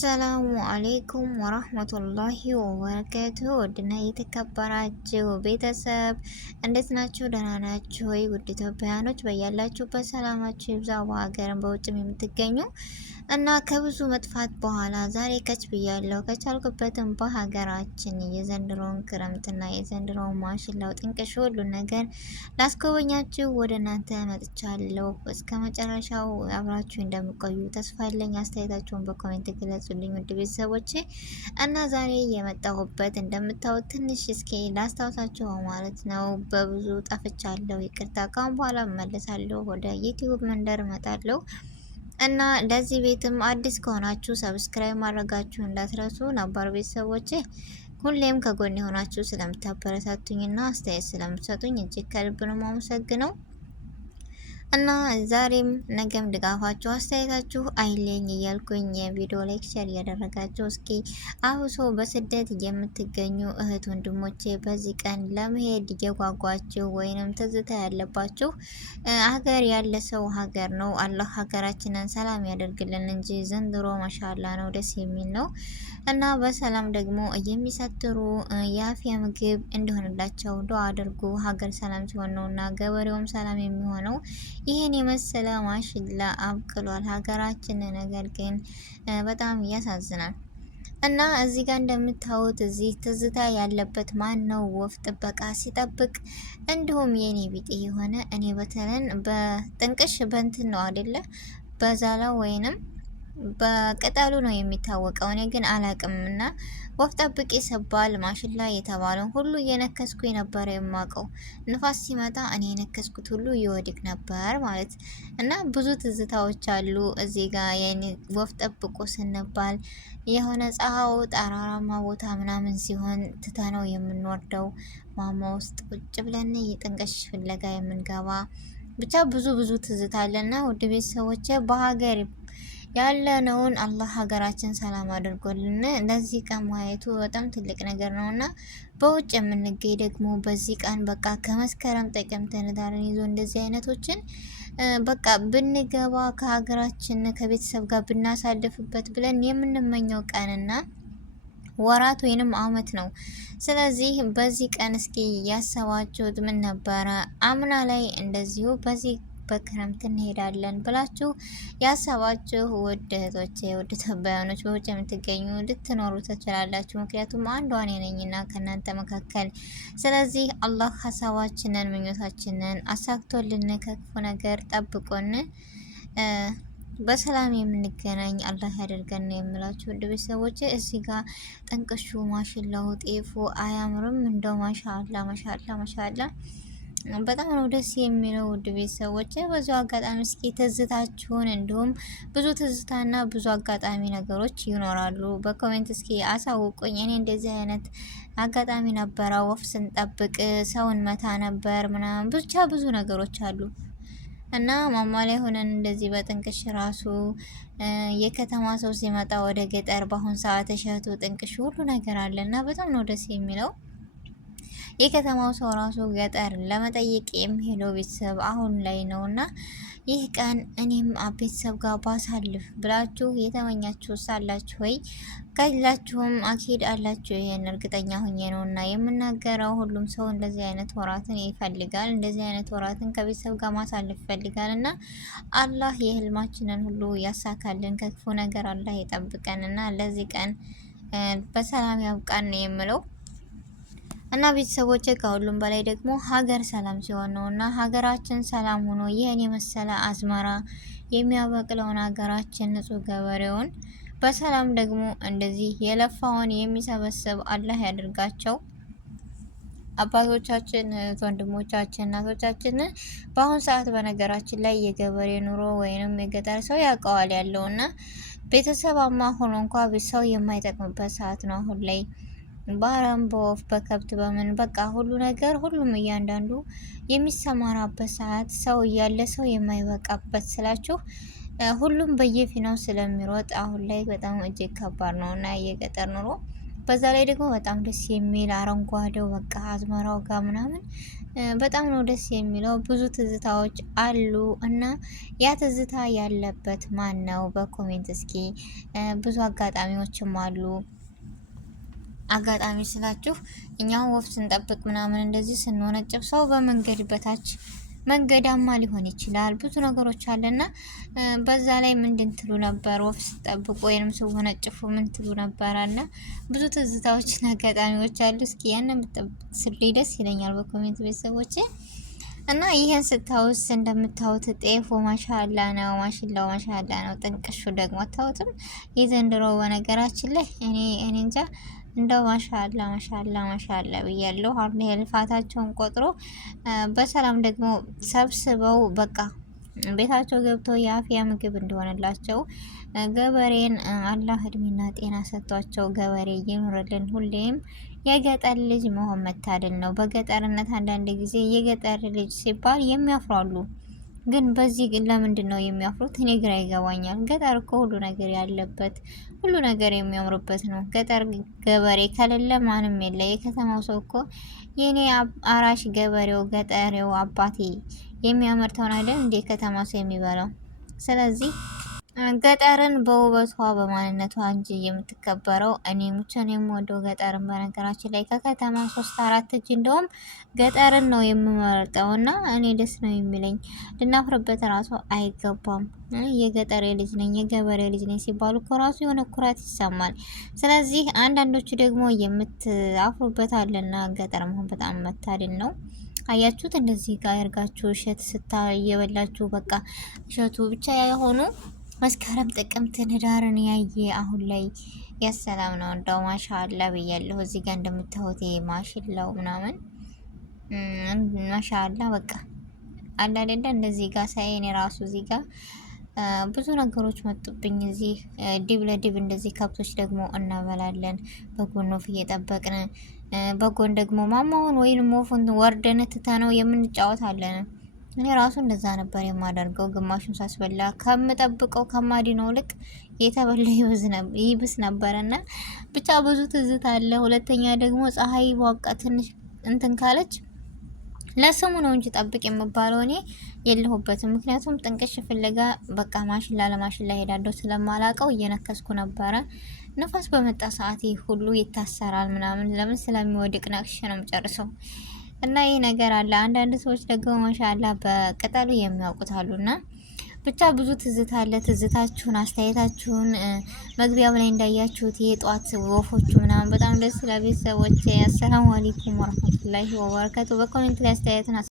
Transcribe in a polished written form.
አሰላሙ አሌይኩም ወራህመቱላሂ ወበረካቱ። ውድና የተከበራችሁ ቤተሰብ እንዴት ናችሁ? ደህና ናችሁ ወይ? ውድ ኢትዮጵያውያኖች በያላችሁበት ሰላማችሁ ይብዛ። በሀገርም በውጭም የምትገኙ እና ከብዙ መጥፋት በኋላ ዛሬ ከች ብያለሁ። ከቻልኩበትም በሀገራችን የዘንድሮውን ክረምትና የዘንድሮውን ማሽላው ጥንቅሽ ሁሉ ነገር ላስጎበኛችሁ ወደ እናንተ መጥቻለሁ። እስከ መጨረሻው አብራችሁ እንደምቆዩ ተስፋ አለኝ። አስተያየታችሁን በኮሜንት ግለጹልኝ ውድ ቤተሰቦቼ። እና ዛሬ የመጣሁበት እንደምታዩት ትንሽ እስኪ ላስታውሳችሁ ማለት ነው። በብዙ ጠፍቻለሁ፣ ይቅርታ። ካሁን በኋላ እመለሳለሁ፣ ወደ ዩቲዩብ መንደር እመጣለሁ። እና ለዚህ ቤትም አዲስ ከሆናችሁ ሰብስክራይብ ማድረጋችሁ እንዳትረሱ። ነባር ቤተሰቦቼ ሁሌም ከጎን የሆናችሁ ስለምታበረታቱኝና አስተያየት ስለምትሰጡኝ እጅግ ከልብ ነው የማመሰግነው። እና ዛሬም ነገም ድጋፋችሁ አስተያየታችሁ አይለኝ እያልኩኝ የቪዲዮ ሌክቸር እያደረጋችሁ እስኪ አብሶ በስደት የምትገኙ እህት ወንድሞቼ በዚህ ቀን ለመሄድ እየጓጓችሁ ወይንም ትዝታ ያለባችሁ ሀገር ያለ ሰው ሀገር ነው። አላህ ሀገራችንን ሰላም ያደርግልን እንጂ ዘንድሮ ማሻላ ነው፣ ደስ የሚል ነው። እና በሰላም ደግሞ የሚሰትሩ የአፍያ ምግብ እንዲሆንላቸው ዱዓ አድርጉ። ሀገር ሰላም ሲሆን ነው እና ገበሬውም ሰላም የሚሆነው። ይህን የመሰለ ማሽላ አብቅሏል ሀገራችን። ነገር ግን በጣም ያሳዝናል። እና እዚህ ጋር እንደምታዩት እዚህ ትዝታ ያለበት ማን ነው? ወፍ ጥበቃ ሲጠብቅ እንዲሁም የኔ ቢጤ የሆነ እኔ በተለን በጥንቅሽ በንትን ነው አይደለ በዛላ ወይንም በቅጠሉ ነው የሚታወቀው። እኔ ግን አላቅም። እና ወፍ ጠብቄ ሰባል ማሽላ የተባለውን ሁሉ እየነከስኩ የነበረ የማውቀው ንፋስ ሲመጣ እኔ የነከስኩት ሁሉ ይወድቅ ነበር ማለት እና ብዙ ትዝታዎች አሉ እዚህ ጋር ወፍ ጠብቆ ስንባል የሆነ ፀሐው ጠራራማ ቦታ ምናምን ሲሆን ትተነው የምንወርደው ማማ ውስጥ ቁጭ ብለን የጥንቅሽ ፍለጋ የምንገባ ብቻ ብዙ ትዝታ አለና ውድ ቤተሰቦቼ በሀገር ያለነውን አላህ ሀገራችን ሰላም አድርጎልን ለዚህ ቀን ማየቱ በጣም ትልቅ ነገር ነውና በውጭ የምንገኝ ደግሞ በዚህ ቀን በቃ ከመስከረም ጥቅምት ህዳርን ይዞ እንደዚህ አይነቶችን በቃ ብንገባ ከሀገራችን ከቤተሰብ ጋር ብናሳልፍበት ብለን የምንመኘው ቀንና ወራት ወይንም አመት ነው። ስለዚህ በዚህ ቀን እስኪ ያሰባችሁት ምን ነበረ? አምና ላይ እንደዚሁ በዚህ በክረምት እንሄዳለን ብላችሁ ያሰባችሁ ውድ እህቶቼ፣ ውድ ኢትዮጵያውያኖች በውጭ የምትገኙ ልትኖሩ ትችላላችሁ። ምክንያቱም አንዷ እኔ ነኝና ከእናንተ መካከል። ስለዚህ አላህ ሀሳባችንን ምኞታችንን አሳክቶልን ከክፉ ነገር ጠብቆን በሰላም የምንገናኝ አላህ ያደርገን ነው የምላችሁ ውድ ቤተሰቦቼ። እዚህ ጋር ጠንቅሹ ማሽላው ጤፉ አያምርም? እንደው ማሻአላ በጣም ነው ደስ የሚለው ውድ ቤተሰቦች። በዚሁ አጋጣሚ እስኪ ትዝታችሁን እንዲሁም ብዙ ትዝታና ብዙ አጋጣሚ ነገሮች ይኖራሉ በኮሜንት እስኪ አሳውቁኝ። እኔ እንደዚህ አይነት አጋጣሚ ነበረ፣ ወፍ ስንጠብቅ ሰውን መታ ነበር ምናምን ብቻ ብዙ ነገሮች አሉ እና ማማ ላይ ሆነን እንደዚህ በጥንቅሽ ራሱ የከተማ ሰው ሲመጣ ወደ ገጠር በአሁን ሰዓት እሸቱ ጥንቅሽ ሁሉ ነገር አለ እና በጣም ነው ደስ የሚለው። የከተማው ሰው ራሱ ገጠር ለመጠየቅ የሚሄደው ቤተሰብ አሁን ላይ ነው እና ይህ ቀን እኔም ቤተሰብ ጋር ባሳልፍ ብላችሁ የተመኛችሁ ሳላችሁ ወይ ካላችሁም አኪድ አላችሁ። ይሄን እርግጠኛ ሆኜ ነው እና የምናገረው። ሁሉም ሰው እንደዚህ አይነት ወራትን ይፈልጋል፣ እንደዚህ አይነት ወራትን ከቤተሰብ ጋር ማሳለፍ ይፈልጋል እና አላህ የህልማችንን ሁሉ ያሳካልን፣ ከክፉ ነገር አላህ ይጠብቀን እና ለዚህ ቀን በሰላም ያብቃን ነው የምለው። እና ቤተሰቦቼ ከሁሉም በላይ ደግሞ ሀገር ሰላም ሲሆን ነው እና ሀገራችን ሰላም ሆኖ ይህን የመሰለ አዝመራ የሚያበቅለውን ሀገራችን ንጹህ ገበሬውን በሰላም ደግሞ እንደዚህ የለፋውን የሚሰበስብ አላህ ያድርጋቸው። አባቶቻችን፣ ወንድሞቻችን፣ እናቶቻችን በአሁን ሰዓት በነገራችን ላይ የገበሬ ኑሮ ወይንም የገጠር ሰው ያውቀዋል ያለውና ቤተሰባማ ሆኖ እንኳ ሰው የማይጠቅምበት ሰዓት ነው አሁን ላይ። በአረም በወፍ በከብት በምን በቃ ሁሉ ነገር ሁሉም እያንዳንዱ የሚሰማራበት ሰዓት ሰው እያለ ሰው የማይበቃበት ስላችሁ ሁሉም በየፊናው ስለሚሮጥ አሁን ላይ በጣም እጅግ ከባድ ነው እና የገጠር ኑሮ በዛ ላይ ደግሞ በጣም ደስ የሚል አረንጓዴው በቃ አዝመራው ጋር ምናምን በጣም ነው ደስ የሚለው። ብዙ ትዝታዎች አሉ እና ያ ትዝታ ያለበት ማን ነው? በኮሜንት እስኪ። ብዙ አጋጣሚዎችም አሉ። አጋጣሚ ስላችሁ እኛም ወፍ ስንጠብቅ ምናምን እንደዚህ ስንወነጭፍ ሰው በመንገድ በታች መንገዳማ ሊሆን ይችላል። ብዙ ነገሮች አለና በዛ ላይ ምንድን ትሉ ነበር? ወፍ ስጠብቁ ወይንም ስወነጭፉ ምን ትሉ ነበር? እና ብዙ ትዝታዎችና አጋጣሚዎች አሉ። እስኪ ያንን ብትጠብቁልኝ ደስ ይለኛል በኮሜንት ቤተሰቦቼ። እና ይሄን ስታውስ እንደምታዩት ጤፉ ማሻላ ነው፣ ማሽላው ማሻላ ነው። ጥንቅሹ ደግሞ አታውትም የዘንድሮ በነገራችን ላይ እኔ እንጃ እንደው ማሻአላ ማሻአላ ማሻአላ ብያለሁ። አሁን የልፋታቸውን ቆጥሮ በሰላም ደግሞ ሰብስበው በቃ ቤታቸው ገብቶ የአፍያ ምግብ እንደሆነላቸው ገበሬን አላህ እድሜና ጤና ሰጥቷቸው ገበሬ እየኖረልን ሁሌም የገጠር ልጅ መሆን መታደል ነው። በገጠርነት አንዳንድ ጊዜ የገጠር ልጅ ሲባል የሚያፍራሉ። ግን በዚህ ግን ለምንድን ነው የሚያፍሩት? እኔ ግራ ይገባኛል። ገጠር እኮ ሁሉ ነገር ያለበት ሁሉ ነገር የሚያምርበት ነው። ገጠር ገበሬ ከሌለ ማንም የለ። የከተማው ሰው እኮ የኔ አራሽ ገበሬው ገጠሬው አባቴ የሚያመርተውን አይደል እንዴ ከተማ ሰው የሚበላው። ስለዚህ ገጠርን በውበቷ በማንነቷ እንጂ የምትከበረው እኔ ሙቸን የምወደው ገጠርን በነገራችን ላይ ከከተማ 3-4 እጅ እንደውም ገጠርን ነው የምመርጠው እና እኔ ደስ ነው የሚለኝ። ልናፍርበት ራሱ አይገባም። የገጠሬ ልጅ ነኝ የገበሬ ልጅ ነኝ ሲባሉ እኮ ራሱ የሆነ ኩራት ይሰማል። ስለዚህ አንዳንዶቹ ደግሞ የምትአፍሩበት አለና ገጠር መሆን በጣም መታደል ነው። አያችሁት? እንደዚህ ጋር ያርጋችሁ እሸት እየበላችሁ በቃ እሸቱ ብቻ የሆኑ መስከረም ጥቅምት ህዳርን ያየ አሁን ላይ ያሰላም ነው። እንደው ማሻአላ ብያለሁ። እዚህ ጋር እንደምታዩት ማሽላው ምናምን ማሻአላ በቃ አለ አይደለ? እንደዚህ ጋር ሳይ እኔ ራሱ እዚህ ጋር ብዙ ነገሮች መጡብኝ። እዚህ ዲብ ለዲብ እንደዚህ ከብቶች ደግሞ እናበላለን። በጎን ወፍ እየጠበቅን በጎን ደግሞ ማማውን ወይንም ወፉን ወርደን ትተነው የምንጫወታለን። እኔ ራሱ እንደዛ ነበር የማደርገው። ግማሹን ሳስበላ ከምጠብቀው ከማዲነው ልቅ የተበላ ይብስ ነበርና ብቻ ብዙ ትዝታ አለ። ሁለተኛ ደግሞ ፀሐይ በቃ ትንሽ እንትን ካለች ለስሙ ነው እንጂ ጠብቅ የምባለው እኔ የለሁበትም። ምክንያቱም ጥንቅሽ ፍለጋ በቃ ማሽላ ለማሽላ ሄዳለሁ ስለማላቀው እየነከስኩ ነበረ። ነፋስ በመጣ ሰዓት ሁሉ ይታሰራል ምናምን ለምን ስለሚወድቅ ነክሽ ነው የምጨርሰው። እና ይህ ነገር አለ። አንዳንድ ሰዎች ደግሞ ማሻአላ በቅጠሉ የሚያውቁት አሉና ብቻ ብዙ ትዝታ አለ። ትዝታችሁን አስተያየታችሁን መግቢያው ላይ እንዳያችሁት የጧት ወፎቹ ምናምን በጣም ደስ ይላል። ቤተሰቦች አሰላሙ አለይኩም ወራህመቱላሂ ወበረካቱ። በኮሜንት ላይ አስተያየትን